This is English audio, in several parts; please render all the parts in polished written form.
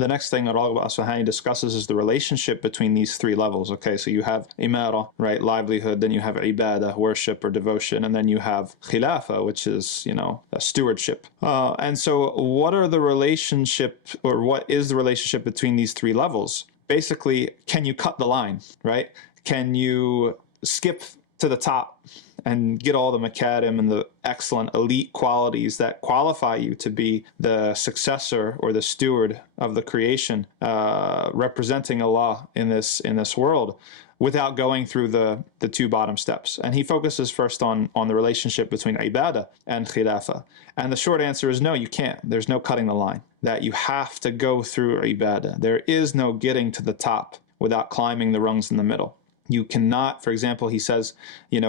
The next thing that al-Isfahani discusses is the relationship between these three levels. Okay, so you have imara, right, livelihood, then you have ibadah, worship or devotion, and then you have khilafa, which is, a stewardship. And so what are the relationship, or what is the relationship between these three levels? Basically, can you cut the line, right? Can you skip to the top and get all the makarim and the excellent elite qualities that qualify you to be the successor or the steward of the creation, representing Allah in this world, without going through the two bottom steps? And he focuses first on the relationship between ibadah and khilafa. And the short answer is no, you can't. There's no cutting the line. That you have to go through ibadah. There is no getting to the top without climbing the rungs in the middle. You cannot, for example, he says, he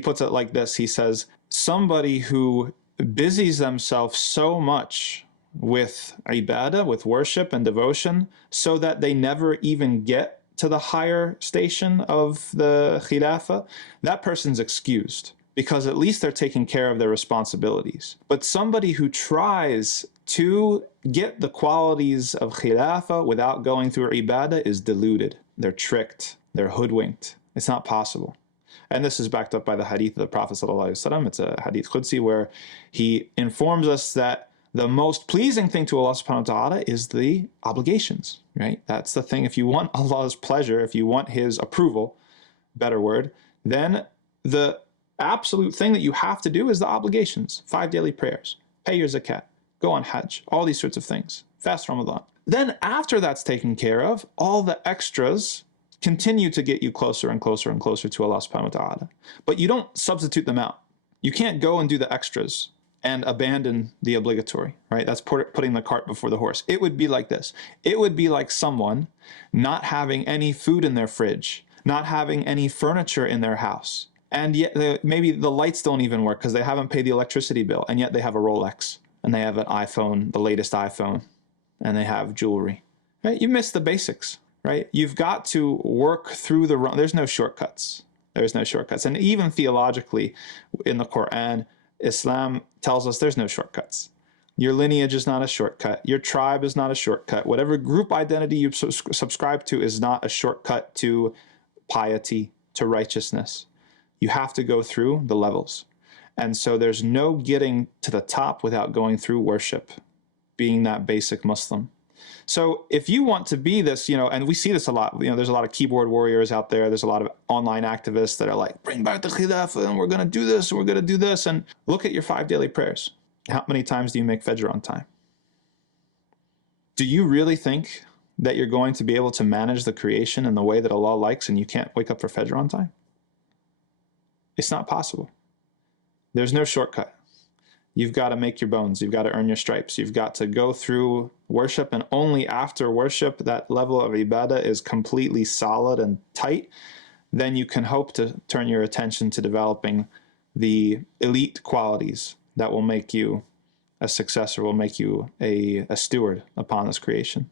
puts it like this. He says, somebody who busies themselves so much with ibadah, with worship and devotion, so that they never even get to the higher station of the khilafah, that person's excused, because at least they're taking care of their responsibilities. But somebody who tries to get the qualities of khilafah without going through ibadah is deluded. They're tricked. They're hoodwinked. It's not possible. And this is backed up by the hadith of the Prophet ﷺ. It's a hadith Qudsi where he informs us that the most pleasing thing to Allah subhanahu wa ta'ala is the obligations, right? That's the thing. If you want Allah's pleasure, if you want His approval, better word, then the absolute thing that you have to do is the obligations. 5 daily prayers, pay your zakat, go on hajj, all these sorts of things, fast Ramadan. Then after that's taken care of, all the extras continue to get you closer and closer and closer to Allah subhanahu wa ta'ala. But you don't substitute them out. You can't go and do the extras and abandon the obligatory, right? That's putting the cart before the horse. It would be like this. It would be like someone not having any food in their fridge, not having any furniture in their house, and yet maybe the lights don't even work because they haven't paid the electricity bill, and yet they have a Rolex, and they have an iPhone, the latest iPhone, and they have jewelry. Right? You missed the basics. Right? You've got to work through there's no shortcuts. There's no shortcuts. And even theologically in the Quran, Islam tells us there's no shortcuts. Your lineage is not a shortcut. Your tribe is not a shortcut. Whatever group identity you subscribe to is not a shortcut to piety, to righteousness. You have to go through the levels. And so there's no getting to the top without going through worship, being that basic Muslim. So if you want to be this, and we see this a lot, there's a lot of keyboard warriors out there. There's a lot of online activists that are like, bring back the khilafah and we're going to do this and we're going to do this. And look at your 5 daily prayers. How many times do you make Fajr on time? Do you really think that you're going to be able to manage the creation in the way that Allah likes and you can't wake up for Fajr on time? It's not possible. There's no shortcut. You've got to make your bones. You've got to earn your stripes. You've got to go through worship, and only after worship, that level of ibadah is completely solid and tight, then you can hope to turn your attention to developing the elite qualities that will make you a successor, will make you a steward upon this creation.